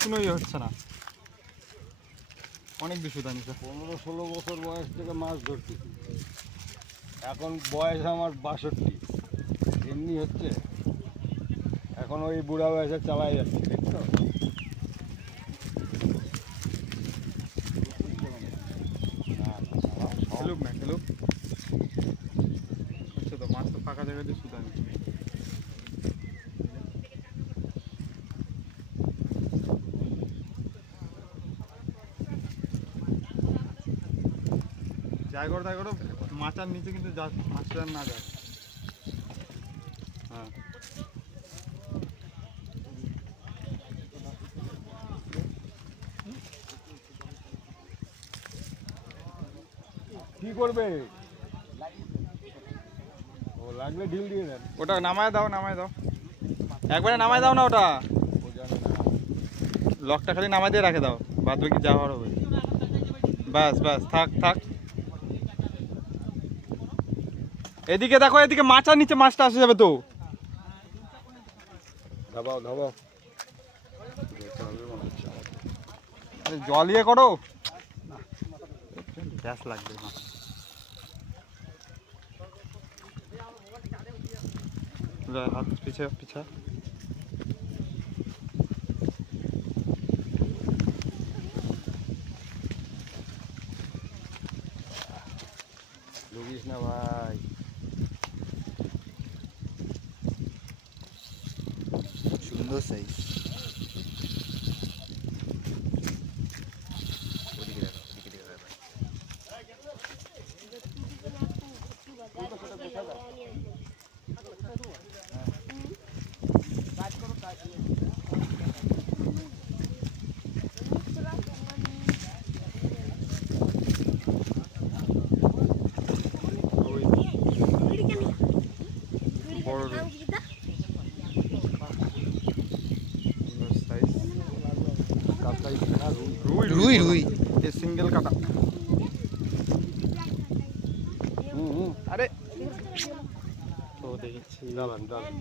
কোনো ইয়ে হচ্ছে না, অনেক বেশি দানি। 15-16 বছর বয়স থেকে মাছ ধরতেছি, এখন বয়স আমার 62, এমনি হচ্ছে। এখন ওই বুড়া বয়সে চালাই যাচ্ছে, দেখছো? খেলুক না খেলুক, হচ্ছে তো মাছ তো ফাঁকা জায়গাতে সুদানি। যাই করো তাই করো, মাচার নিচে কিন্তু মাছটা না যায়। হ্যাঁ কি করবে? ও লাগলে ঢিল দিয়ে দেন। ওটা নামায় দাও, নামায় দাও, একবারে নামায় দাও না, ওটা ও জানে না। লকটা খালি নামায় দিয়ে রাখে দাও, বাদ বাকি যা হওয়ার হবে। ব্যাস ব্যাস, থাক থাক। এদিকে দেখো, এদিকে মাচার নিচে মাছটা আসে যাবে তো। ধাবাও ধাবাও। জল ইয়ে করো, গ্যাস লাগবে না। হাত পিছে পিছা। লুকিস না ভাই। সুন্দর সাইজ। বড় সাইজ রুই রুই রুই এ সিঙ্গেল কাটা। আরে তো দেখেছি, দাঁড়ান দাঁড়ান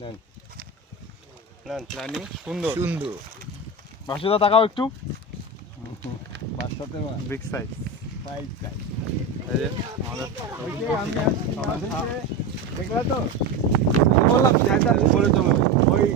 নেন নেন। প্ল্যানিং সুন্দর। সুন্দর। বাসুদা তাকাও একটু, বাচ্চাতে বিগ সাইজ। সাইজ সাইজ এই যে আমাদের দেখলা তো বললাম বলে চলো ওই